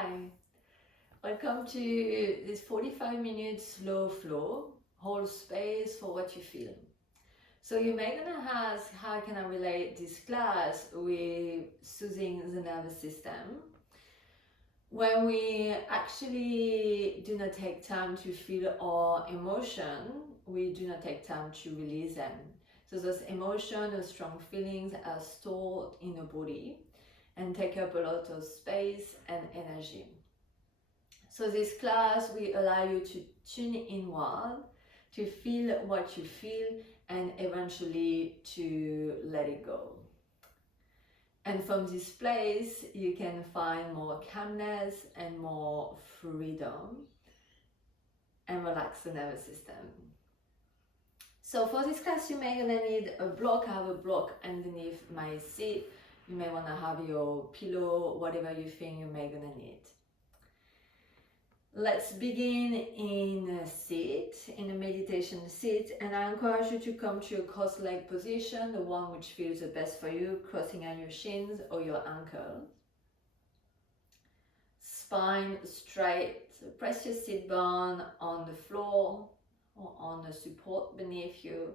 Hi, welcome to this 45 minutes slow flow. Hold space for what you feel. So you may gonna ask, how can I relate this class with soothing the nervous system? When we actually do not take time to feel our emotion, we do not take time to release them. So those emotions, those strong feelings are stored in the body and take up a lot of space and energy. So this class will allow you to tune inward, to feel what you feel, and eventually to let it go. And from this place, you can find more calmness and more freedom and relax the nervous system. So for this class, you may gonna need a block. I have a block underneath my seat. You may wanna have your pillow, whatever you think you may gonna need. Let's begin in a seat, in a meditation seat, and I encourage you to come to a cross-leg position, the one which feels the best for you, crossing on your shins or your ankles. Spine straight, press your seat bone on the floor or on the support beneath you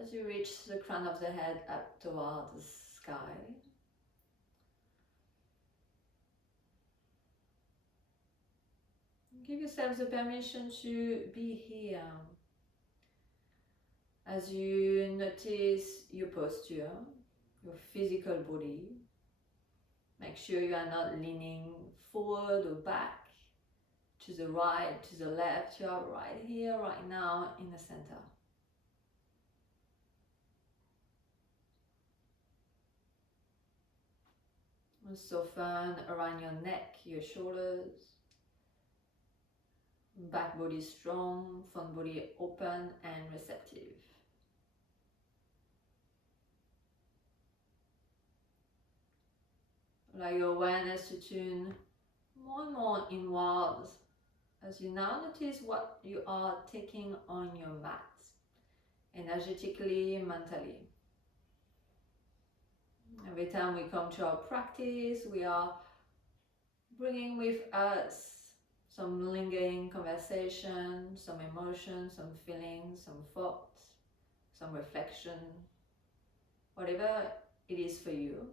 as you reach the crown of the head up toward the sky. Give yourself the permission to be here. As you notice your posture, your physical body, make sure you are not leaning forward or back, to the right, to the left. You are right here, right now, in the center. And soften around your neck, your shoulders. Back body strong, front body open and receptive. Allow your awareness to tune more and more inwards as you now notice what you are taking on your mat, energetically, mentally. Every time we come to our practice, we are bringing with us some lingering conversation, some emotions, some feelings, some thoughts, some reflection, whatever it is for you.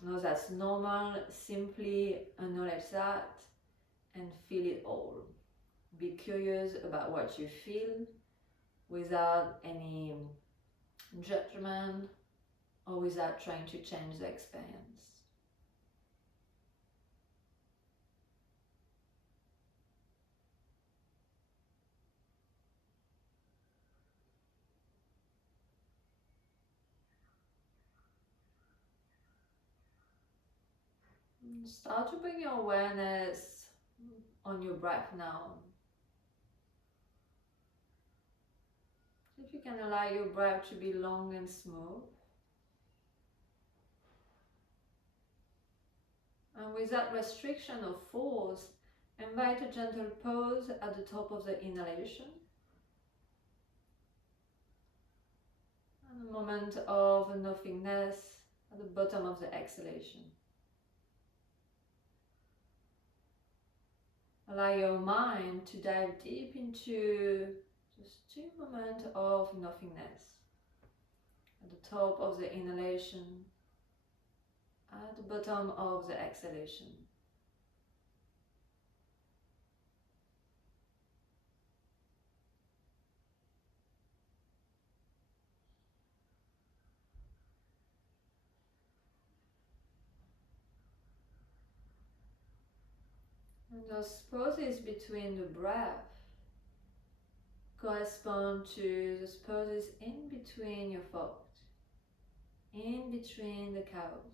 Know that's normal. Simply acknowledge that and feel it all. Be curious about what you feel without any judgment or without trying to change the experience. Start to bring your awareness on your breath now. If you can allow your breath to be long and smooth. And without restriction or force, invite a gentle pause at the top of the inhalation. And a moment of nothingness at the bottom of the exhalation. Allow your mind to dive deep into just 2 moments of nothingness. At the top of the inhalation, at the bottom of the exhalation. And those pauses between the breath correspond to those pauses in between your thoughts, in between the chaos.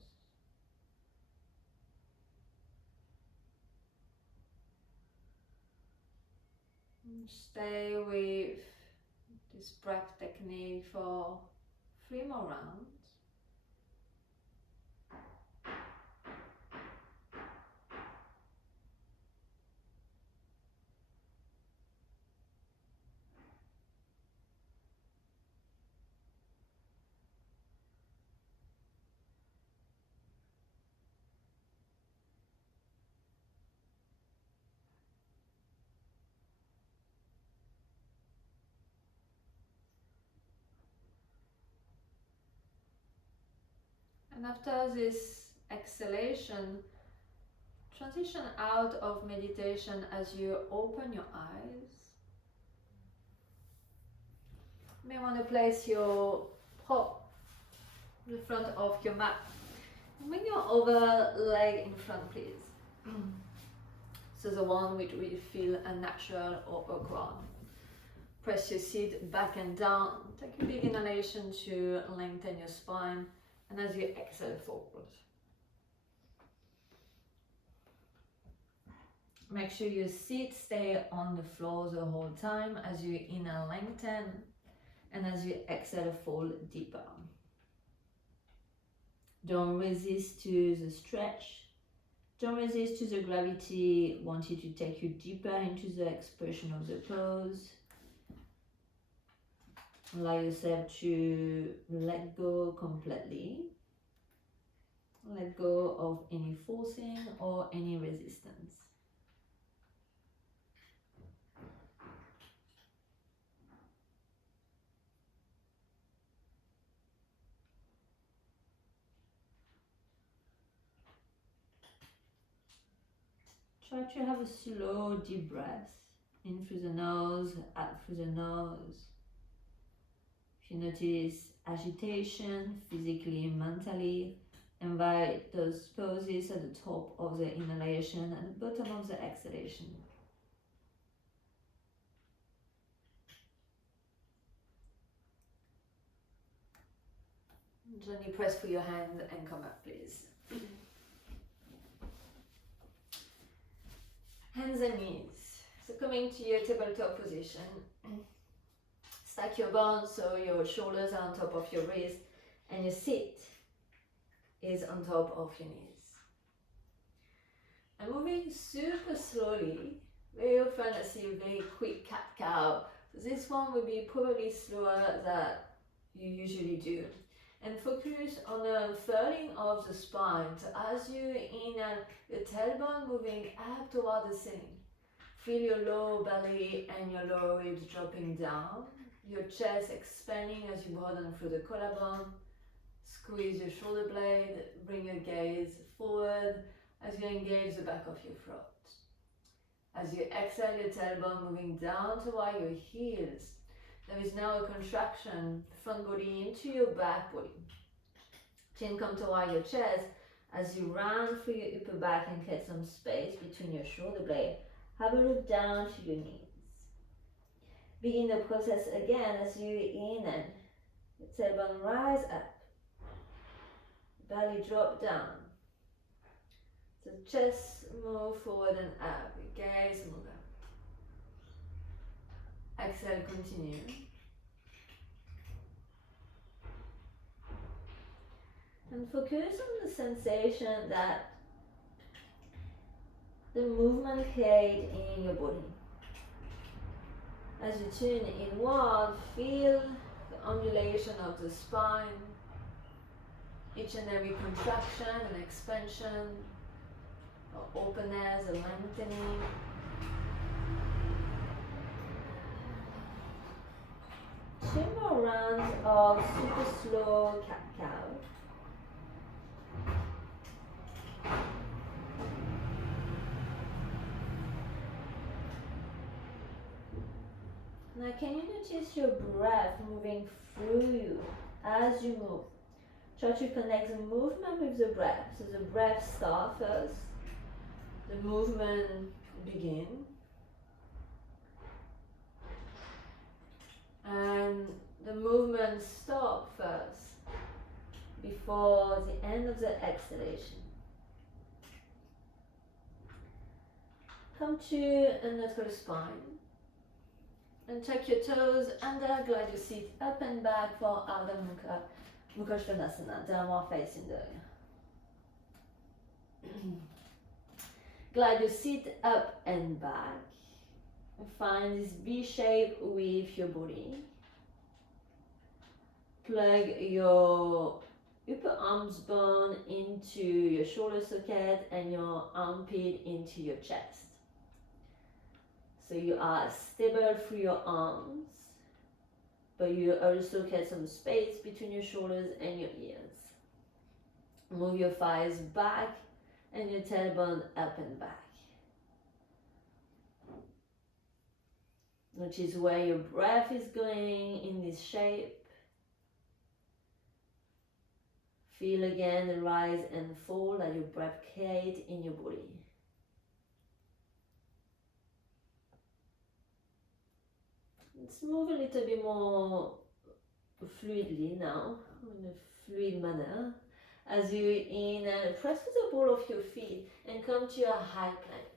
And stay with this breath technique for 3 more rounds. And after this exhalation, transition out of meditation as you open your eyes. You may want to place your prop in front of your mat. And bring your other leg in front, please. So the one which will feel unnatural or awkward. Press your seat back and down. Take a big inhalation to lengthen your spine. And as you exhale, forward. Make sure your seat stay on the floor the whole time as you inhale, lengthen. And as you exhale, fall deeper. Don't resist to the stretch. Don't resist to the gravity wanting to take you deeper into the expression of the pose. Allow yourself to let go completely. Let go of any forcing or any resistance. Try to have a slow, deep breath. In through the nose, out through the nose. If you notice agitation, physically and mentally, invite those poses at the top of the inhalation and the bottom of the exhalation. Gently press for your hand and come up, please. Hands and knees. So coming to your tabletop position. Stack your bones so your shoulders are on top of your wrist and your seat is on top of your knees. And moving super slowly. Very often I see a very quick cat-cow. So this one will be probably slower than you usually do. And focus on the unfurling of the spine. So as you inhale, your tailbone moving up toward the ceiling. Feel your lower belly and your lower ribs dropping down. Your chest expanding as you broaden through the collarbone. Squeeze your shoulder blade. Bring your gaze forward as you engage the back of your throat. As you exhale, your tailbone moving down toward your heels. There is now a contraction, front body into your back body. Chin come toward your chest as you round through your upper back and create some space between your shoulder blade. Have a look down to your knees. Begin the process again as you inhale. Your tailbone rise up. Belly drop down. The chest move forward and up. Your gaze move up. Exhale, continue. And focus on the sensation that the movement creates in your body. As you tune inward, feel the undulation of the spine, each and every contraction and expansion, or openness, or lengthening. Two more rounds of super slow cat-cow. Now can you notice your breath moving through you as you move? Try to connect the movement with the breath. So the breath starts first, the movement begins. And the movement stops first before the end of the exhalation. Come to a neutral spine and tuck your toes under, glide your seat up and back for Ardha Mukha, Mukha Svanasana, downward facing dog. Glide your seat up and back. Find this V shape with your body. Plug your upper arms bone into your shoulder socket and your armpit into your chest. So you are stable through your arms, but you also get some space between your shoulders and your ears. Move your thighs back and your tailbone up and back, which is where your breath is going in this shape. Feel again the rise and fall that your breath creates in your body. Let's move a little bit more fluidly now, in a fluid manner. As you inhale, press with the ball of your feet and come to your high plank.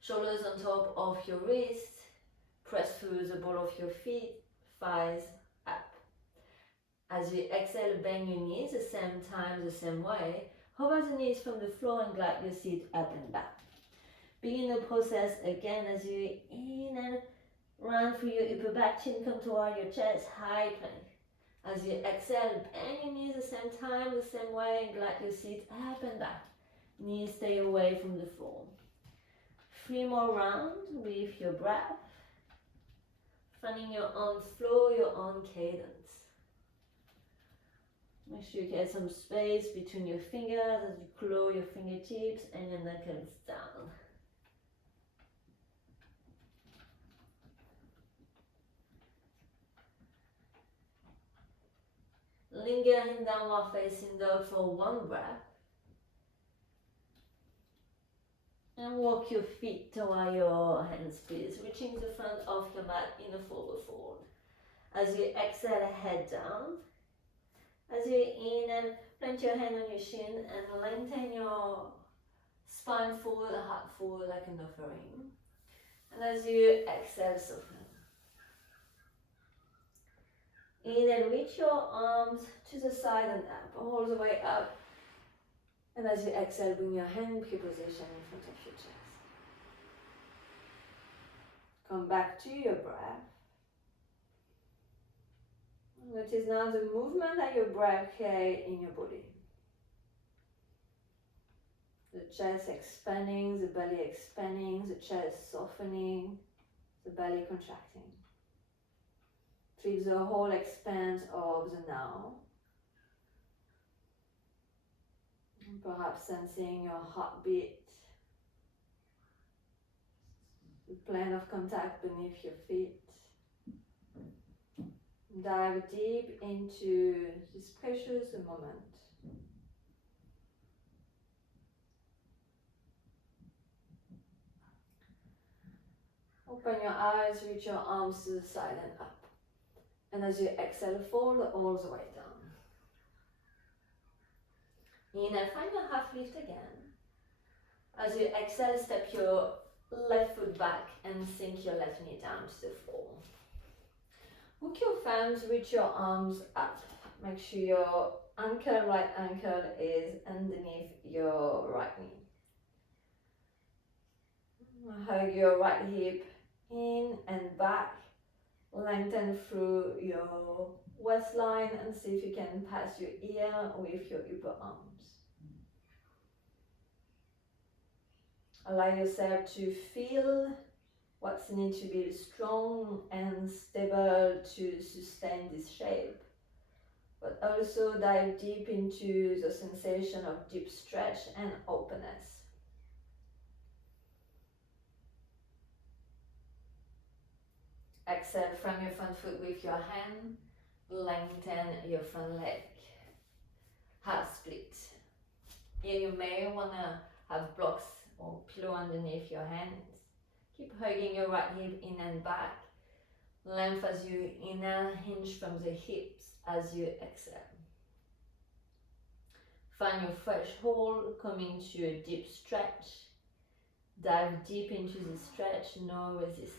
Shoulders on top of your wrist, press through the ball of your feet, thighs up. As you exhale, bend your knees the same time, the same way. Hover the knees from the floor and glide your seat up and back. Begin the process again as you inhale, run through your upper back, chin come toward your chest, high plank. As you exhale, bend your knees the same time, the same way, and glide your seat up and back. Knees stay away from the floor. 3 more rounds with your breath, finding your own flow, your own cadence. Make sure you get some space between your fingers as you close your fingertips and your knuckles down. Linger in downward facing dog for 1 breath. And walk your feet toward your hands, please, reaching the front of your mat in a forward fold. As you exhale, head down. As you inhale, plant your hand on your shin and lengthen your spine forward, heart forward like an offering. And as you exhale, soften. Inhale, reach your arms to the side and up, all the way up. And as you exhale, bring your hand in position in front of your chest. Come back to your breath. Notice now the movement that your breath creates in your body. The chest expanding, the belly expanding, the chest softening, the belly contracting. Feel the whole expanse of the now. Perhaps sensing your heartbeat, the plane of contact beneath your feet. Dive deep into this precious moment. Open your eyes, reach your arms to the side and up. And as you exhale, fold all the way down. Inhale, find your half lift again. As you exhale, step your left foot back and sink your left knee down to the floor. Hook your thumbs, reach your arms up. Make sure your ankle, right ankle is underneath your right knee. Hug your right hip in and back. Lengthen through your waistline and see if you can pass your ear with your upper arms. Allow yourself to feel what's needed to be strong and stable to sustain this shape. But also dive deep into the sensation of deep stretch and openness. Exhale from your front foot with your hand. Lengthen your front leg. Half split. Here you may want to have blocks or pillow underneath your hands. Keep hugging your right hip in and back. Length as you inhale, hinge from the hips as you exhale. Find your threshold, coming to a deep stretch. Dive deep into the stretch, no resistance.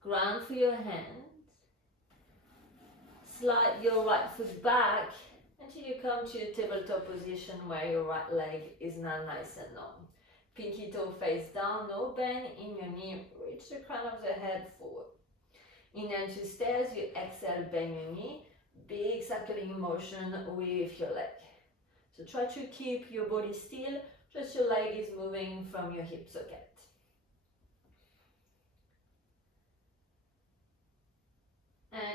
Ground through your hands. Slide your right foot back until you come to a tabletop position where your right leg is now nice and long. Pinky toe face down, no bend in your knee. Reach the crown of the head forward. Inhale to stairs, you exhale, bend your knee. Big circling motion with your leg. So try to keep your body still, just your leg is moving from your hip socket.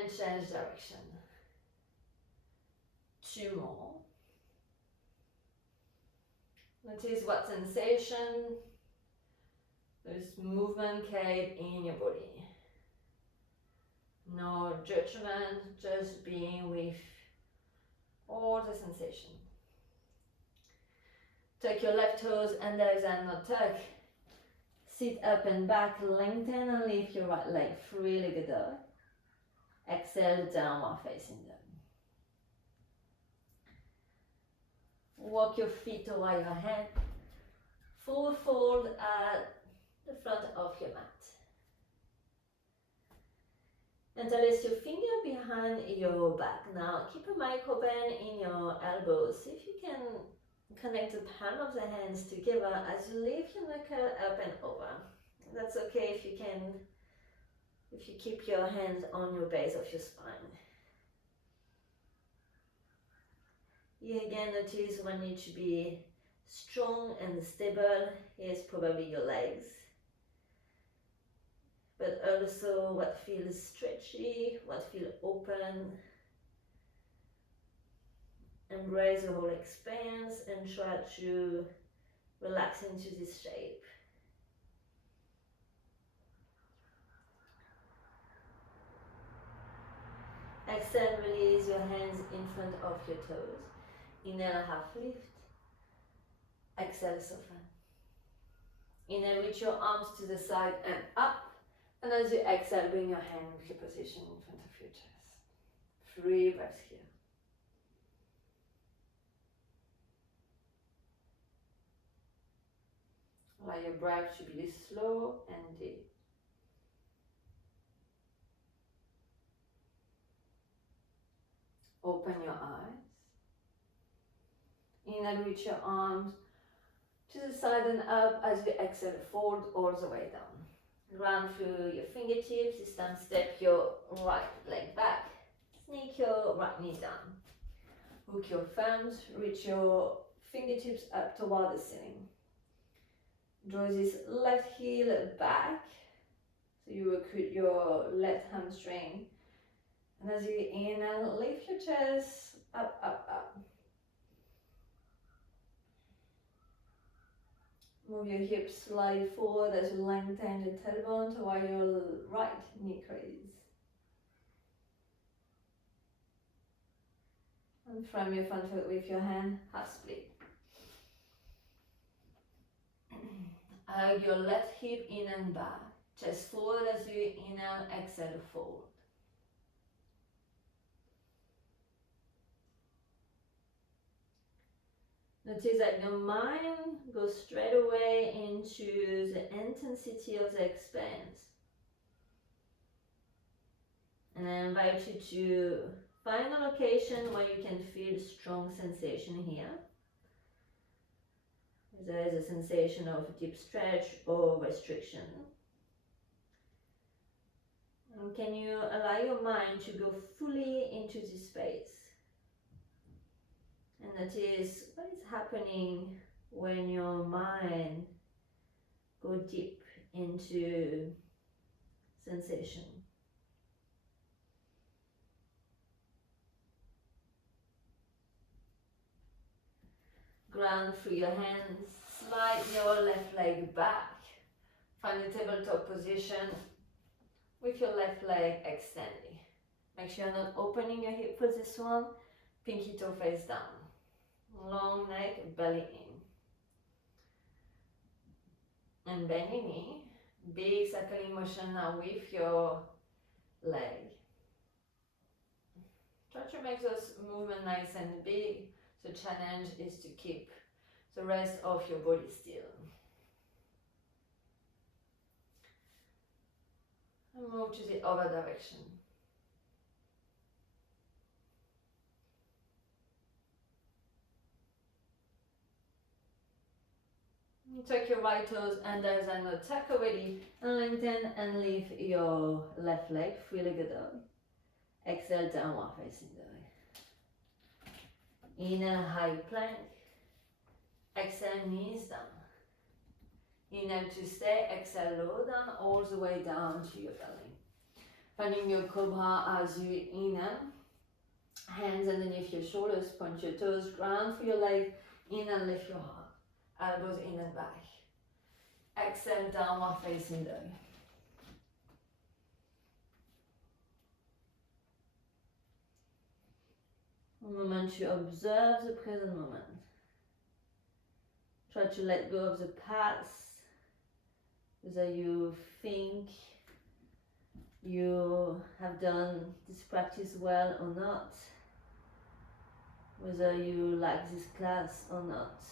change direction. 2 more. Notice what sensation there's movement carried in your body. No judgment, just being with all the sensation. Tuck your left toes and there is another tuck. Sit up and back, lengthen and lift your right leg. Really good dog. Exhale, downward facing dog. Walk your feet over your head. Forward fold at the front of your mat. Interlace your finger behind your back. Now keep a mic open in your elbows. See if you can connect the palm of the hands together as you lift your knuckle up and over. That's okay if you keep your hands on your base of your spine. Here again, notice when you need to be strong and stable. Here's probably your legs. But also what feels stretchy, what feels open. Embrace the whole experience and try to relax into this shape. Exhale, release your hands in front of your toes. Inhale, half lift. Exhale, soften. Inhale, reach your arms to the side and up. And as you exhale, bring your hand to position in front of your chest. 3 breaths here. Allow your breath to be slow and deep. Open your eyes. Inhale, reach your arms to the side and up. As you exhale, fold all the way down. Ground through your fingertips. This time step your right leg back. Sneak your right knee down. Hook your thumbs. Reach your fingertips up toward the ceiling. Draw this left heel back. So you recruit your left hamstring. And as you inhale, lift your chest up, up, up. Move your hips slightly forward as you lengthen the tailbone toward your right knee crease. And frame your front foot with your hand, half split. Hug your left hip in and back. Chest forward as you inhale, exhale, fold. Notice that your mind goes straight away into the intensity of the expanse. And I invite you to find a location where you can feel strong sensation here. There is a sensation of deep stretch or restriction. And can you allow your mind to go fully into this space? And notice what is happening when your mind goes deep into sensation. Ground through your hands, slide your left leg back. Find a tabletop position with your left leg extending. Make sure you're not opening your hip for this one. Pinky toe face down. Long neck, belly in. And bend your knee. Big circling motion now with your leg. Try to make those movements nice and big. The challenge is to keep the rest of your body still. And move to the other direction. Tuck your right toes under the another tuck already and lengthen and lift your left leg, really good dog. Exhale, downward facing dog. Inhale, high plank. Exhale, knees down. Inhale to stay, exhale, low down, all the way down to your belly. Finding your cobra as you inhale. Hands underneath your shoulders, point your toes, ground for your leg, in and lift your heart. Elbows in and back. Exhale, downward facing dog. A moment to observe the present moment. Try to let go of the past, whether you think you have done this practice well or not, whether you like this class or not.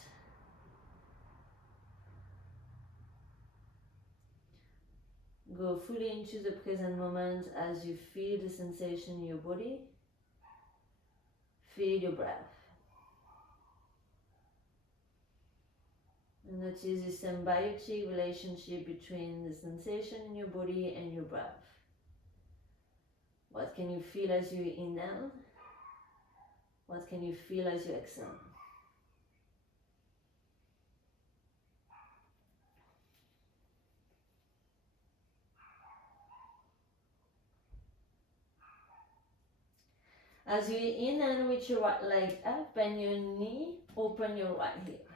Go fully into the present moment as you feel the sensation in your body. Feel your breath. And notice the symbiotic relationship between the sensation in your body and your breath. What can you feel as you inhale? What can you feel as you exhale? As you inhale with your right leg up, bend your knee, open your right hip.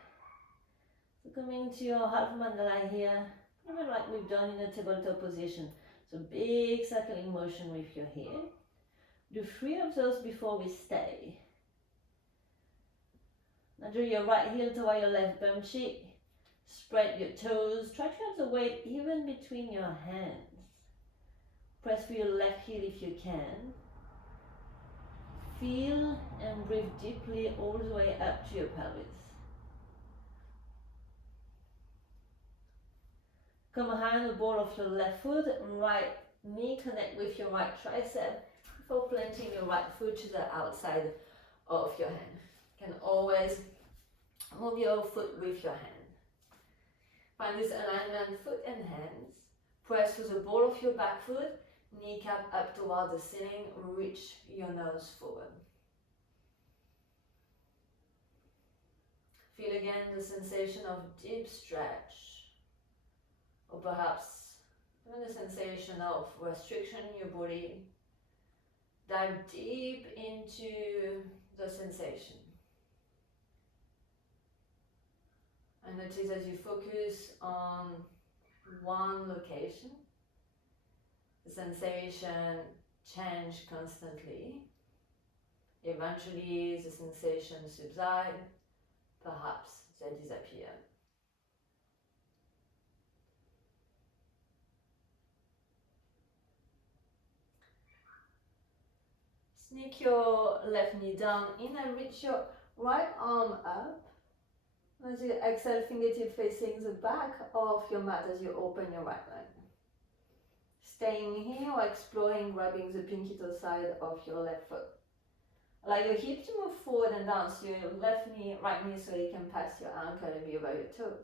So coming to your half mandala here, pretty much like we've done in a tabletop position. So big circling motion with your head. Do 3 of those before we stay. Now draw your right heel toward your left bum cheek. Spread your toes. Try to have the weight even between your hands. Press for your left heel if you can. Feel and breathe deeply all the way up to your pelvis. Come high on the ball of your left foot, right knee connect with your right tricep before planting your right foot to the outside of your hand. You can always move your foot with your hand. Find this alignment, foot and hands. Press to the ball of your back foot, kneecap up toward the ceiling, reach your nose forward. Feel again the sensation of deep stretch, or perhaps even the sensation of restriction in your body. Dive deep into the sensation. And notice as you focus on one location, the sensation changes constantly. Eventually the sensation subsides, perhaps they disappear. Sneak your left knee down in and reach your right arm up. As you exhale, fingertip facing the back of your mat as you open your right leg. Staying here or exploring grabbing the pinky toe side of your left foot. Allow your hip to move forward and down, so your left knee, right knee, so you can pass your ankle and be over your toes.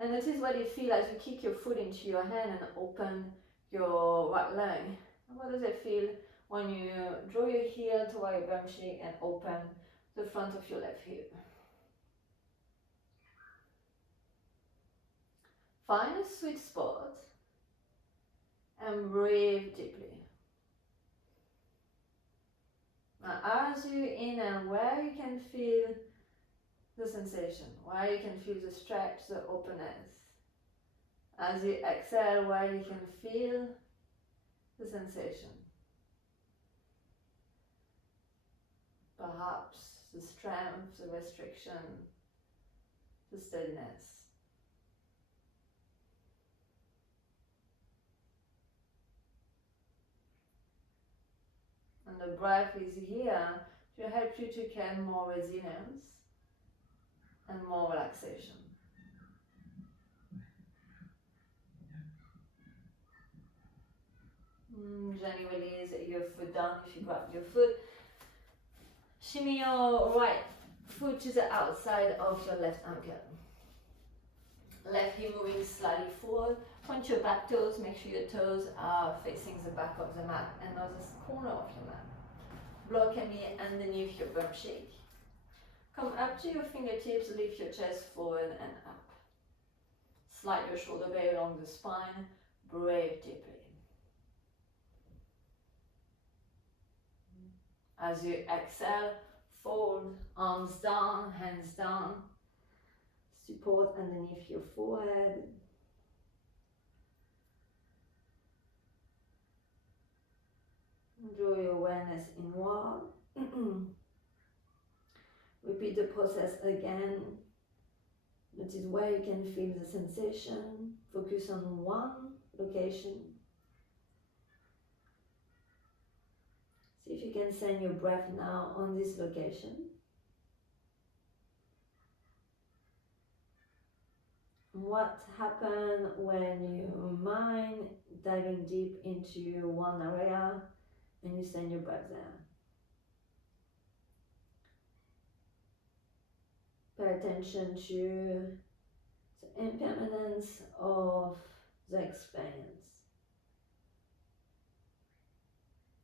And notice what you feel as you kick your foot into your hand and open your right leg. And what does it feel when you draw your heel toward your bum cheek and open the front of your left hip? Find a sweet spot and breathe deeply. Now as you inhale, where you can feel the sensation, where you can feel the stretch, the openness. As you exhale, where you can feel the sensation. Perhaps the strength, the restriction, the steadiness. And the breath is here to help you to get more resilience and more relaxation. Gently release your foot down if you grab your foot. Shimmy your right foot to the outside of your left ankle. Left heel moving slightly forward. Point your back toes, make sure your toes are facing the back of the mat and not the corner of your mat. Block can be underneath your bum cheek. Come up to your fingertips, lift your chest forward and up. Slide your shoulder blade along the spine, breathe deeply. As you exhale, fold, arms down, hands down. Support underneath your forehead. Draw your awareness inward. Repeat the process again. Notice where you can feel the sensation. Focus on one location. See if you can send your breath now on this location. What happens when your mind diving deep into one area and you send your breath there? Pay attention to the impermanence of the experience,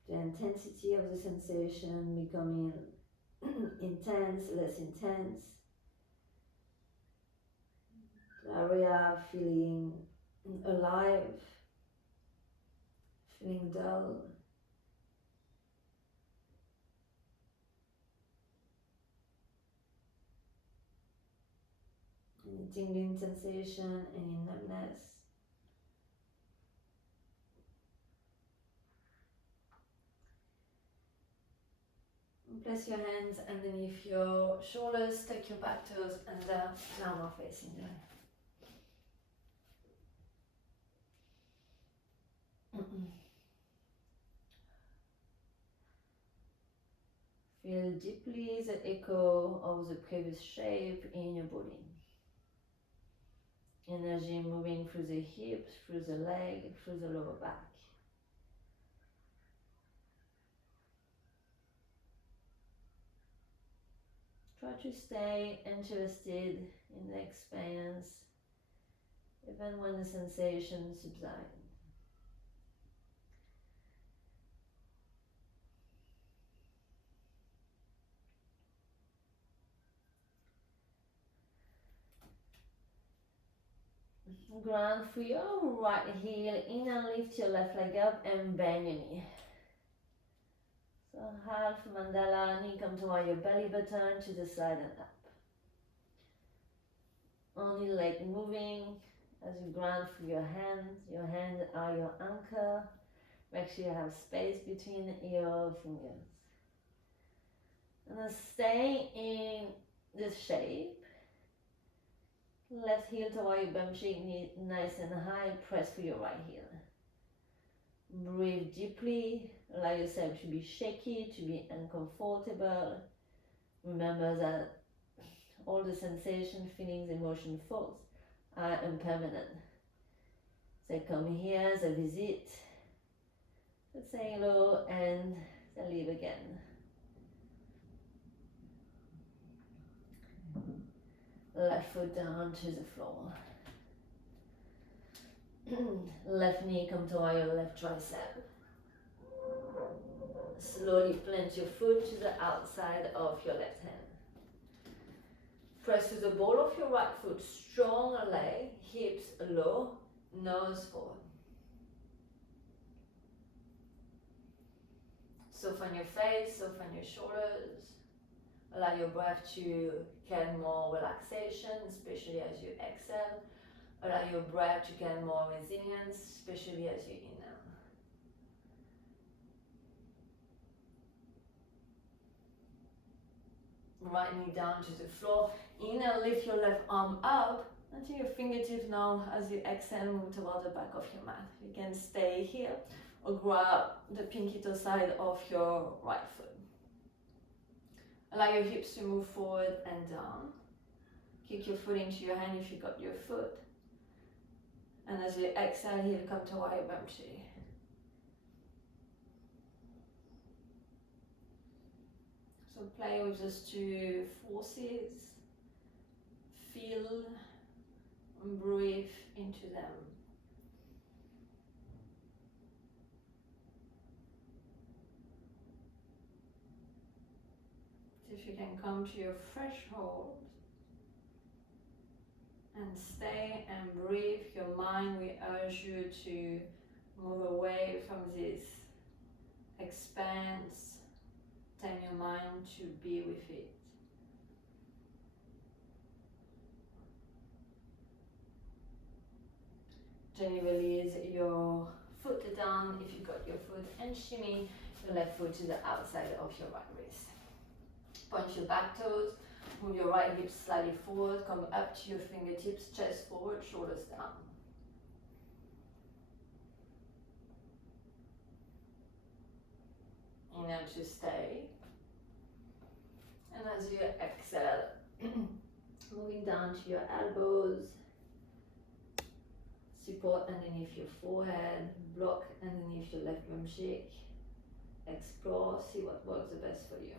the intensity of the sensation becoming intense, less intense, the area feeling alive, feeling dull. Any tingling sensation, any numbness. And place your hands underneath your shoulders, take your back toes and the palm are facing you. Feel deeply the echo of the previous shape in your body. Energy moving through the hips, through the leg, through the lower back. Try to stay interested in the experience, even when the sensations subside. Ground through your right heel, in and lift your left leg up and bend your knee. So half mandala, knee come toward your belly button to the side and up. Only leg moving as you ground through your hands. Your hands are your anchor. Make sure you have space between your fingers. And then stay in this shape. Left heel toward your bum cheek, knee nice and high, press through your right heel. Breathe deeply, allow yourself to be shaky, to be uncomfortable. Remember that all the sensation, feelings, emotion, thoughts are impermanent. They come here, they visit, they say hello and they leave again. Left foot down to the floor. Left knee come toward your left tricep. Slowly plant your foot to the outside of your left hand. Press to the ball of your right foot, strong leg, hips low, nose forward. Soften your face, soften your shoulders. Allow your breath to get more relaxation, especially as you exhale. Allow your breath to get more resilience, especially as you inhale. Right knee down to the floor. Inhale, lift your left arm up until your fingertips now, as you exhale, move toward the back of your mat. You can stay here or grab the pinky toe side of your right foot. Allow your hips to move forward and down. Kick your foot into your hand if you got your foot. And as you exhale, heel come toward your bum cheek. So play with those two forces. Feel and breathe into them. So if you can come to your threshold and stay and breathe, your mind will urge you to move away from this expanse Time your mind to be with it. Gently release your foot down if you got your foot, and shimmy your left foot to the outside of your right wrist. Point your back toes, move your right hip slightly forward, come up to your fingertips, chest forward, shoulders down. Inhale to stay. And as you exhale, moving down to your elbows, support underneath your forehead, block underneath your left bum cheek. Explore, see what works the best for you.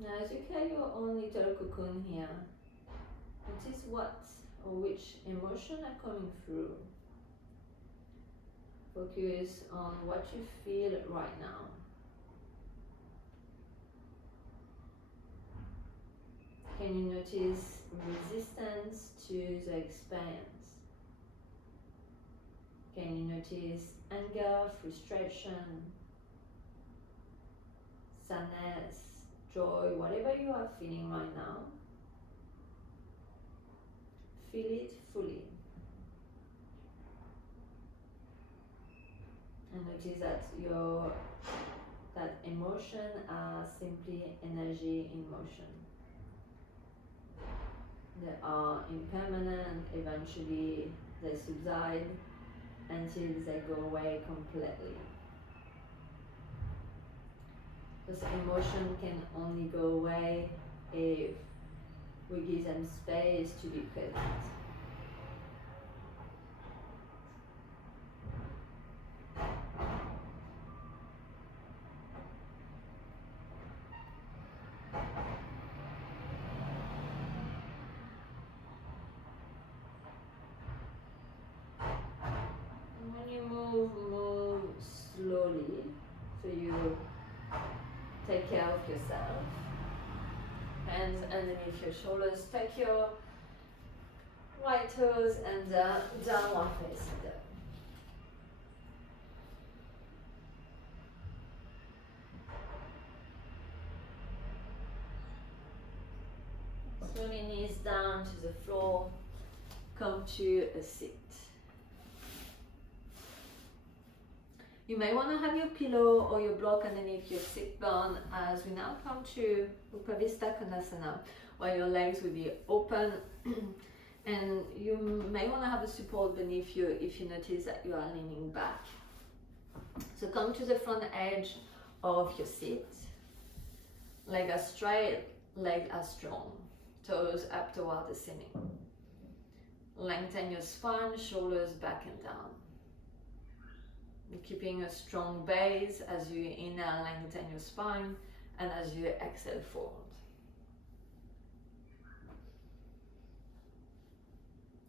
Now as you create your own little cocoon here, notice what or which emotion are coming through. Focus on what you feel right now. Can you notice resistance to the experience? Can you notice anger, frustration, sadness, joy, whatever you are feeling right now? Feel it fully. And notice that emotion are simply energy in motion. They are impermanent, eventually they subside until they go away completely. This emotion can only go away if we give them space to be present. Move slowly, so you take care of yourself. Hands underneath your shoulders, take your right toes and downward facing dog. Slowly knees down to the floor, come to a seat. You may want to have your pillow or your block underneath your sit bone as we now come to Upavista Konasana, where your legs will be open and you may want to have a support beneath you if you notice that you are leaning back. So come to the front edge of your seat. Legs are straight, legs are strong, toes up toward the ceiling. Lengthen your spine, shoulders back and down. Keeping a strong base as you inhale, lengthen your spine, and as you exhale, fold.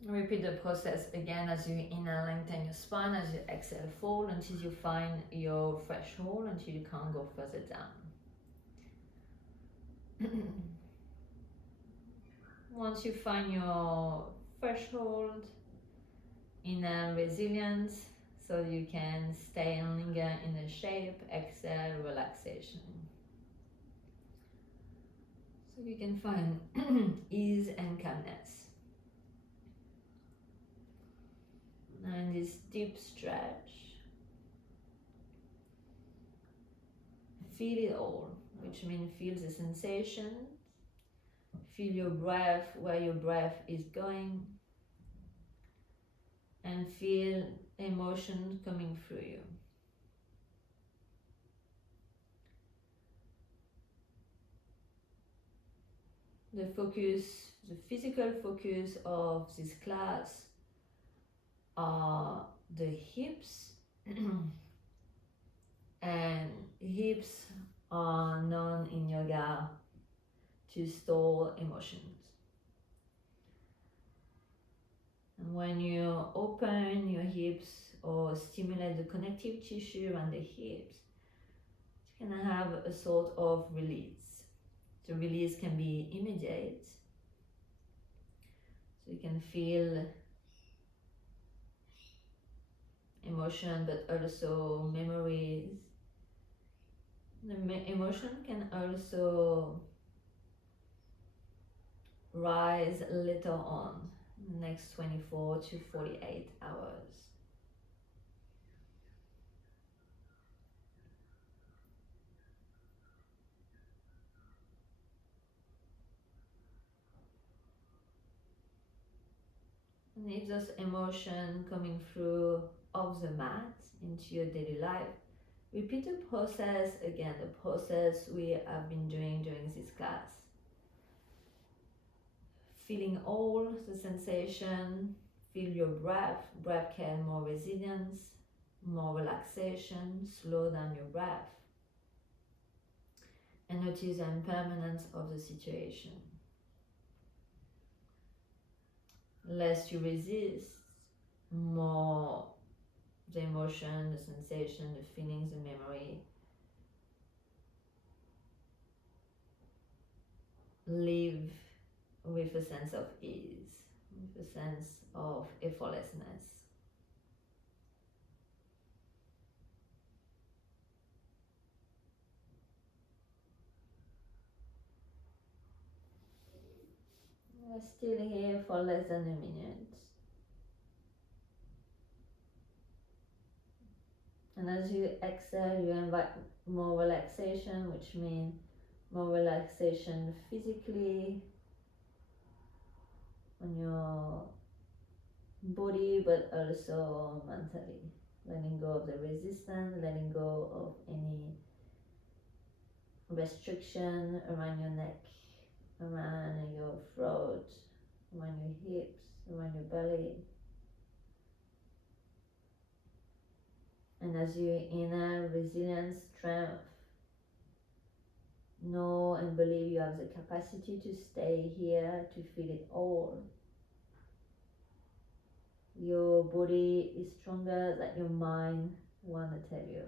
Repeat the process again as you inhale, lengthen your spine, as you exhale, fold until you find your threshold, until you can't go further down. Once you find your threshold, inhale resilience, so you can stay and linger in the shape. Exhale, relaxation. So you can find ease and calmness. And this deep stretch. Feel it all, which means feel the sensation. Feel your breath, where your breath is going. And feel emotion coming through you. The focus, the physical focus of this class are the hips, and hips are known in yoga to store emotions. And when you open your hips or stimulate the connective tissue around the hips, you can have a sort of release. The release can be immediate, so you can feel emotion, but also memories. The emotion can also rise later on, next 24 to 48 hours. And if those emotions coming through off the mat into your daily life, repeat the process again, the process we have been doing during this class. Feeling all the sensation, feel your breath, breath can more resilience, more relaxation, slow down your breath. And notice the impermanence of the situation. Less you resist, more the emotion, the sensation, the feelings, the memory live with a sense of ease, with a sense of effortlessness. We're still here for less than a minute. And as you exhale, you invite more relaxation, which means more relaxation physically on your body, but also mentally. Letting go of the resistance, letting go of any restriction around your neck, around your throat, around your hips, around your belly. And as you inhale resilience, strength, know and believe you have the capacity to stay here, to feel it all. Your body is stronger than your mind want to tell you.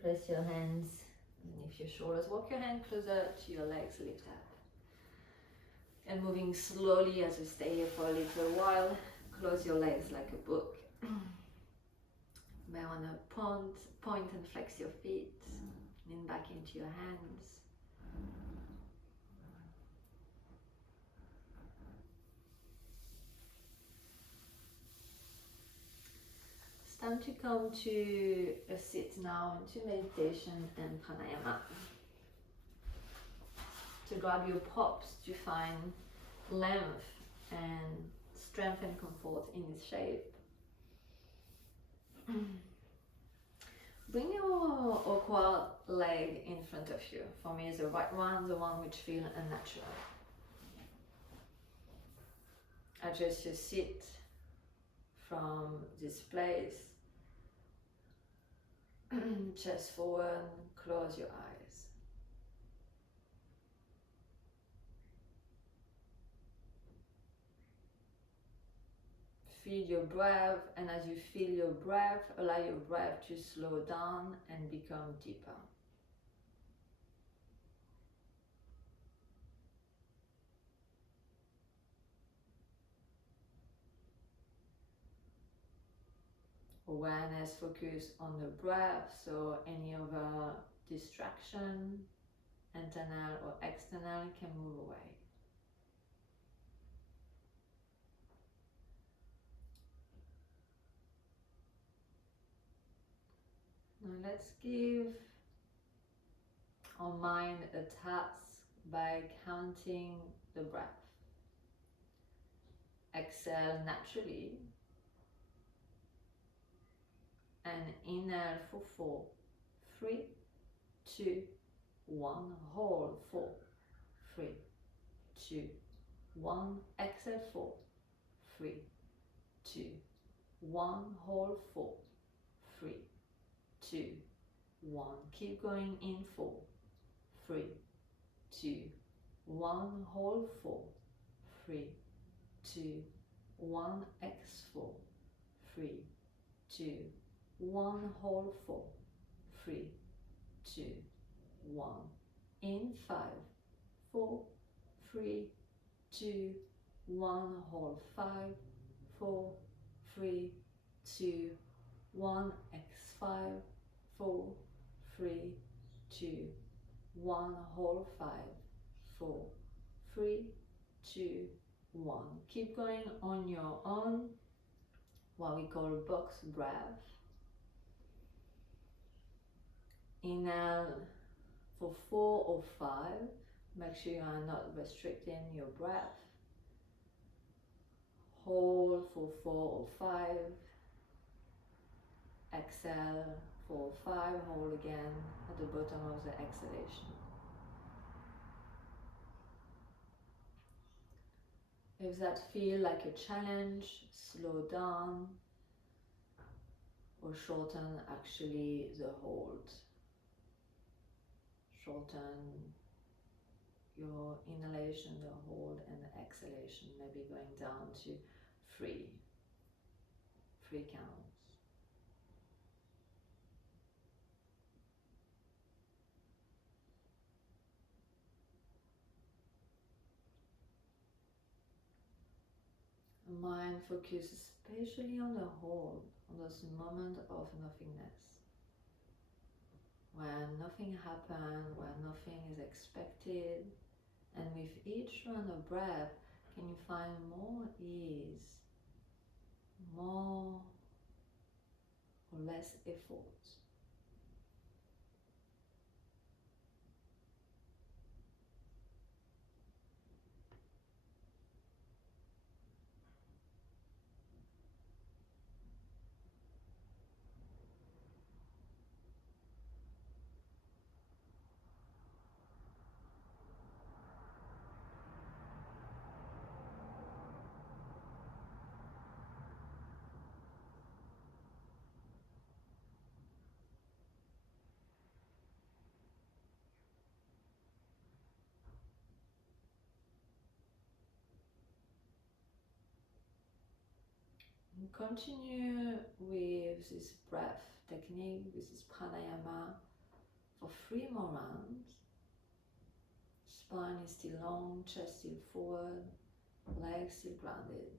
Place your hands beneath your shoulders. Walk your hand closer to your legs, lift up. And moving slowly as you stay here for a little while, close your legs like a book. You may want to point and flex your feet, lean back into your hands. It's time to come to a sit now, into meditation and pranayama. To grab your props to find length and strength and comfort in this shape. Bring your awkward leg in front of you. For me, it's the right one, the one which feels unnatural. Adjust your seat from this place. Chest forward, close your eyes. Feel your breath, and as you feel your breath, allow your breath to slow down and become deeper. Awareness focus on the breath, so any other distraction, internal or external, can move away. Now let's give our mind a task by counting the breath. Exhale naturally and inhale for 4, 3, 2, 1. Hold 4, 3, 2, 1. Exhale 4, 3, 2, 1. Hold 4, 3, 2, 1. Keep going in 4, 3, 2, 1. Hold 4, 3, 2, 1. X 4, 3, 2, 1, hold 4, 3, 2, 1. In 5, 4, 3, 2, 1. Hold 5, 4, 3, 2, 1. X5, 4, 3, 2, 1. Hold 5, 4, 3, 2, 1. Keep going on your own, what we call box breath. Inhale for 4 or 5. Make sure you are not restricting your breath. Hold for 4 or 5. Exhale for 5. Hold again at the bottom of the exhalation. If that feels like a challenge, slow down or shorten actually the hold. Shorten your inhalation, the hold, and the exhalation, maybe going down to 3 counts. Mind focus especially on the hold, on this moment of nothingness. When nothing happens, when nothing is expected, and with each round of breath, can you find more ease, more or less effort? And continue with this breath technique, with this pranayama for 3 more rounds. Spine is still long, chest still forward, legs still grounded.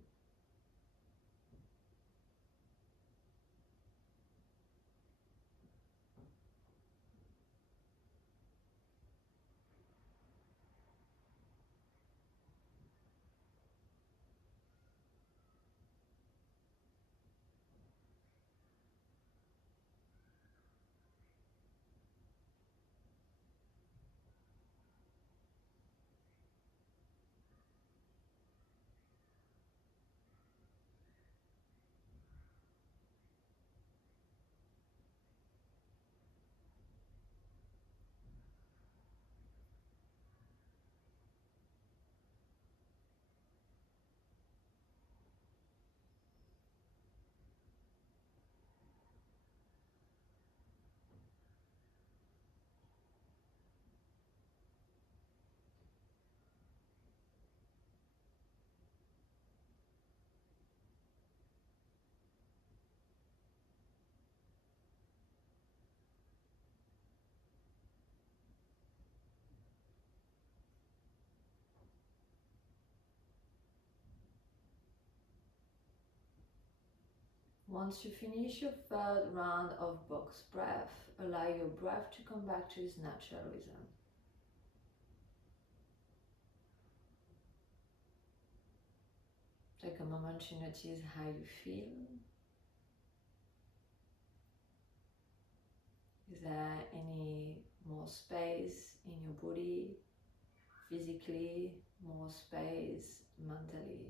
Once you finish your 3rd round of box breath, allow your breath to come back to its natural rhythm. Take a moment to notice how you feel. Is there any more space in your body, physically, more space mentally?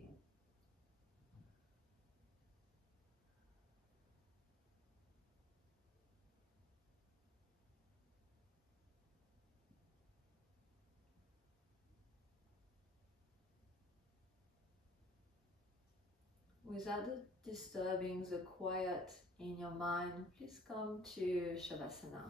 Without disturbing the quiet in your mind, please come to Shavasana.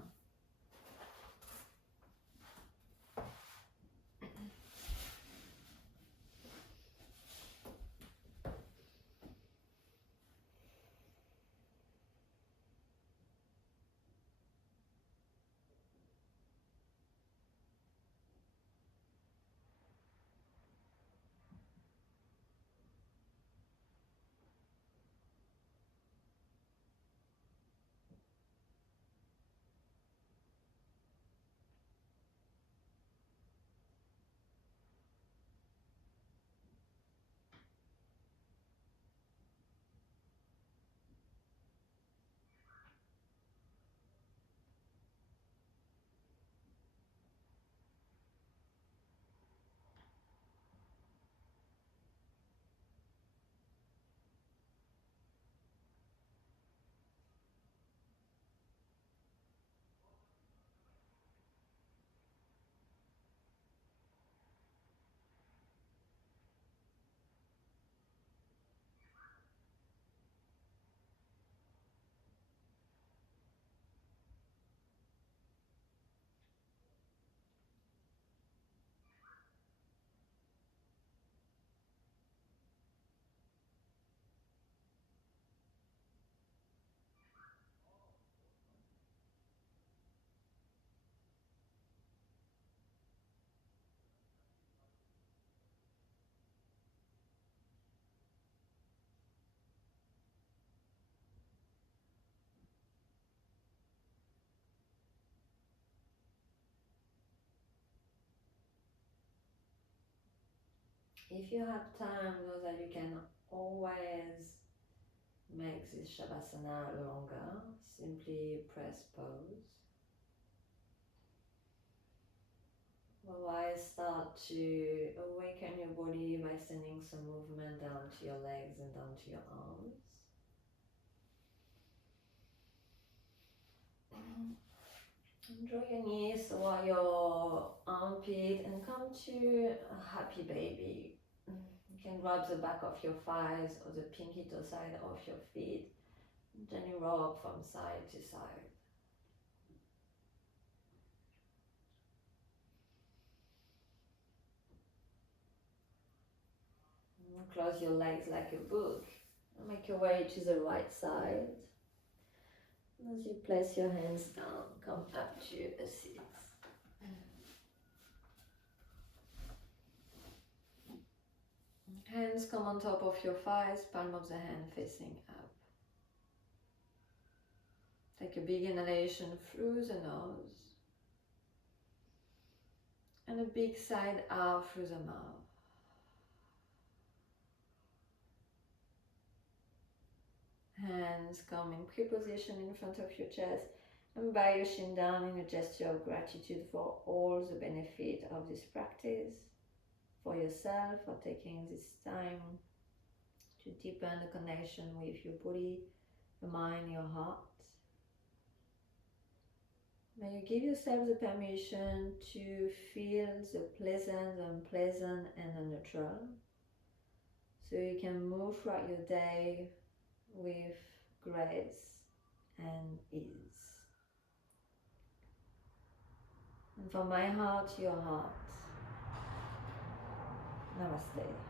If you have time, know that you can always make this Shavasana longer. Simply press pause. Otherwise, start to awaken your body by sending some movement down to your legs and down to your arms. Draw your knees over your armpit and come to a happy baby. You can grab the back of your thighs or the pinky toe side of your feet. Then you rock from side to side. Close your legs like a book. Make your way to the right side. As you place your hands down, come up to a seat. Hands come on top of your thighs, palm of the hand facing up. Take a big inhalation through the nose and a big side out through the mouth. Hands come in pre-position in front of your chest and bow your shin down in a gesture of gratitude for all the benefit of this practice, for yourself, for taking this time to deepen the connection with your body, your mind, your heart. May you give yourself the permission to feel the pleasant, the unpleasant, and the neutral, so you can move throughout your day with grace and ease. And from my heart to your heart, namaste.